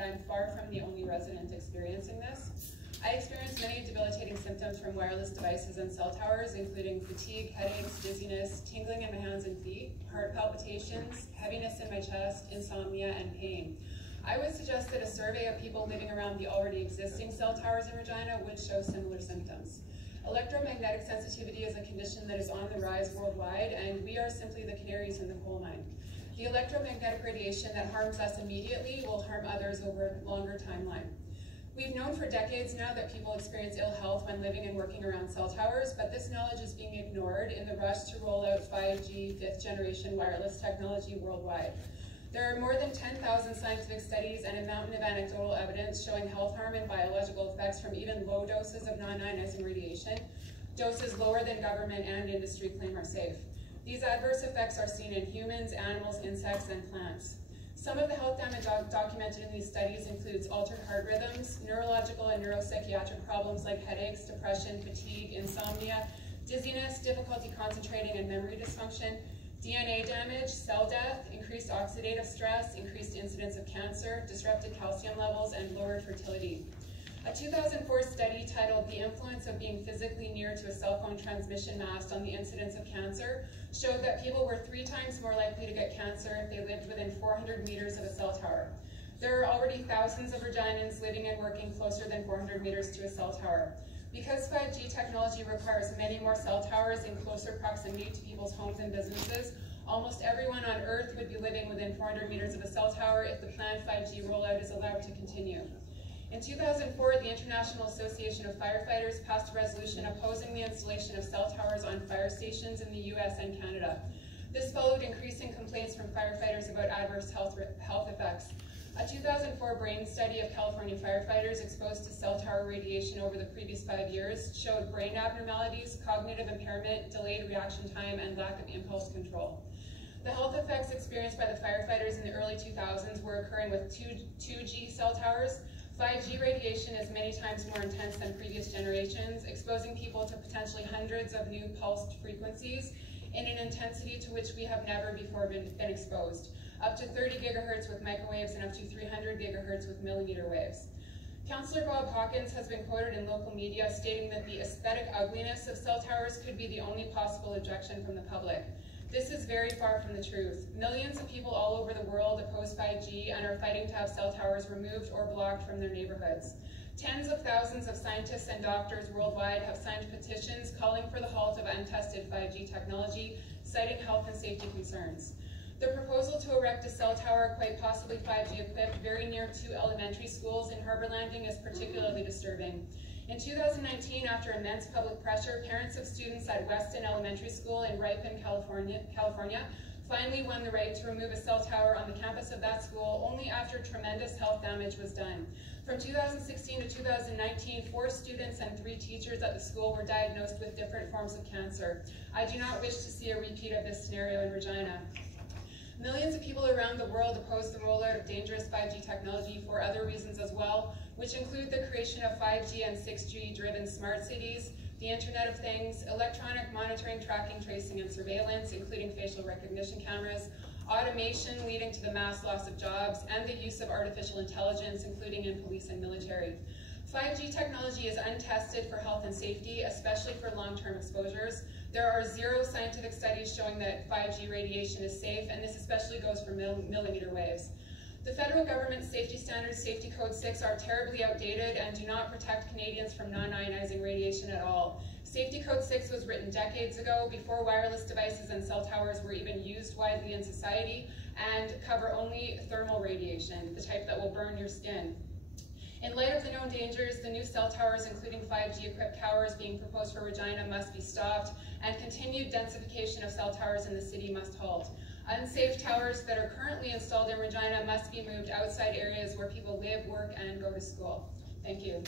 and I'm far from the only resident experiencing this. I experienced many debilitating symptoms from wireless devices and cell towers, including fatigue, headaches, dizziness, tingling in my hands and feet, heart palpitations, heaviness in my chest, insomnia, and pain. I would suggest that a survey of people living around the already existing cell towers in Regina would show similar symptoms. Electromagnetic sensitivity is a condition that is on the rise worldwide, and we are simply the canaries in the coal mine. The electromagnetic radiation that harms us immediately will harm others over a longer timeline. We've known for decades now that people experience ill health when living and working around cell towers, but this knowledge is being ignored in the rush to roll out 5G, fifth generation wireless technology worldwide. There are more than 10,000 scientific studies and a mountain of anecdotal evidence showing health harm and biological effects from even low doses of non-ionizing radiation, doses lower than government and industry claim are safe. These adverse effects are seen in humans, animals, insects, and plants. Some of the health damage documented in these studies includes altered heart rhythms, neurological and neuropsychiatric problems like headaches, depression, fatigue, insomnia, dizziness, difficulty concentrating, and memory dysfunction, DNA damage, cell death, increased oxidative stress, increased incidence of cancer, disrupted calcium levels, and lowered fertility. A 2004 study titled "The Influence of Being Physically Near to a Cell Phone Transmission Mast on the Incidence of Cancer" showed that people were 3 times more likely to get cancer if they lived within 400 meters of a cell tower. There are already thousands of Reginans living and working closer than 400 meters to a cell tower. Because 5G technology requires many more cell towers in closer proximity to people's homes and businesses, almost everyone on Earth would be living within 400 meters of a cell tower if the planned 5G rollout is allowed to continue. In 2004, the International Association of Firefighters passed a resolution opposing the installation of cell towers on fire stations in the US and Canada. This followed increasing complaints from firefighters about adverse health effects. A 2004 brain study of California firefighters exposed to cell tower radiation over the previous 5 years showed brain abnormalities, cognitive impairment, delayed reaction time, and lack of impulse control. The health effects experienced by the firefighters in the early 2000s were occurring with 2G cell towers. 5G radiation is many times more intense than previous generations, exposing people to potentially hundreds of new pulsed frequencies in an intensity to which we have never before been exposed, up to 30 gigahertz with microwaves and up to 300 gigahertz with millimeter waves. Councillor Bob Hawkins has been quoted in local media stating that the aesthetic ugliness of cell towers could be the only possible objection from the public. This is very far from the truth. Millions of people all over the world oppose 5G and are fighting to have cell towers removed or blocked from their neighborhoods. Tens of thousands of scientists and doctors worldwide have signed petitions calling for the halt of untested 5G technology, citing health and safety concerns. The proposal to erect a cell tower, quite possibly 5G equipped, very near 2 elementary schools in Harbor Landing is particularly disturbing. In 2019, after immense public pressure, parents of students at Weston Elementary School in Ripon, California, finally won the right to remove a cell tower on the campus of that school only after tremendous health damage was done. From 2016 to 2019, 4 students and 3 teachers at the school were diagnosed with different forms of cancer. I do not wish to see a repeat of this scenario in Regina. Millions of people around the world oppose the rollout of dangerous 5G technology for other reasons as well, which include the creation of 5G and 6G-driven smart cities, the Internet of Things, electronic monitoring, tracking, tracing, and surveillance, including facial recognition cameras, automation leading to the mass loss of jobs, and the use of artificial intelligence, including in police and military. 5G technology is untested for health and safety, especially for long-term exposures. There are 0 scientific studies showing that 5G radiation is safe, and this especially goes for millimeter waves. The federal government's safety standards, Safety Code 6, are terribly outdated and do not protect Canadians from non-ionizing radiation at all. Safety Code 6 was written decades ago, before wireless devices and cell towers were even used widely in society, and cover only thermal radiation, the type that will burn your skin. In light of the known dangers, the new cell towers, including 5G-equipped towers being proposed for Regina, must be stopped, and continued densification of cell towers in the city must halt. Unsafe towers that are currently installed in Regina must be moved outside areas where people live, work, and go to school. Thank you.